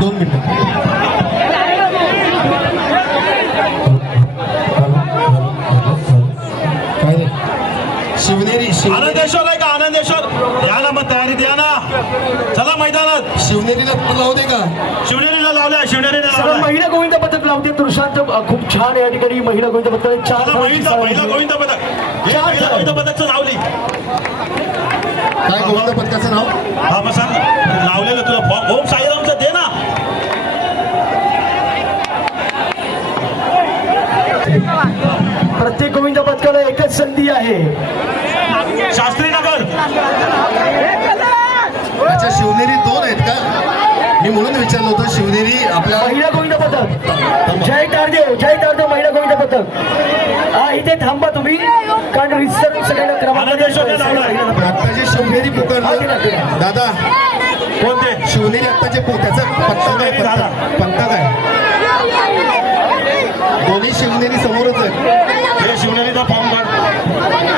2 मिनिटं. काय रे शिवनेरी आनंदेश्वर आहे का आनंदेश्वर या ना मग तयारीत या ना चला मैदानात शिवनेरीला लावू दे का शिवनेरीला लावलाय शिवनेरीला सगळं लावलाय महिला गोविंद पथक लावते तुषांत खूप छान या ठिकाणी महिला गोविंद पथक चार चला महिला गोविंद पथक हे महिला गोविंद पथकचं लावली काय गोविंद पथकाचं नाव हा मग सांग लावलेलं तुला फॉर्म ओम साईरामचं दे ना प्रत्येक गोविंद पथकाला एकच संधी आहे. शास्त्रीनगर अच्छा शिवनेरी 2 आहेत का मी म्हणून विचारलं होतं शिवनेरी आपल्या महिला गोविंद पथक जय तारदेव महिला गोविंद पथक हा इथे थांबा तुम्ही कारण रिसर्च सगळ्यांना क्रमांक आता जे शिवनेरी पुकारलं दादा कोणते शिवनेरी आता जे त्याचा पत्ता काय शिवनेरी पत्ता? दादा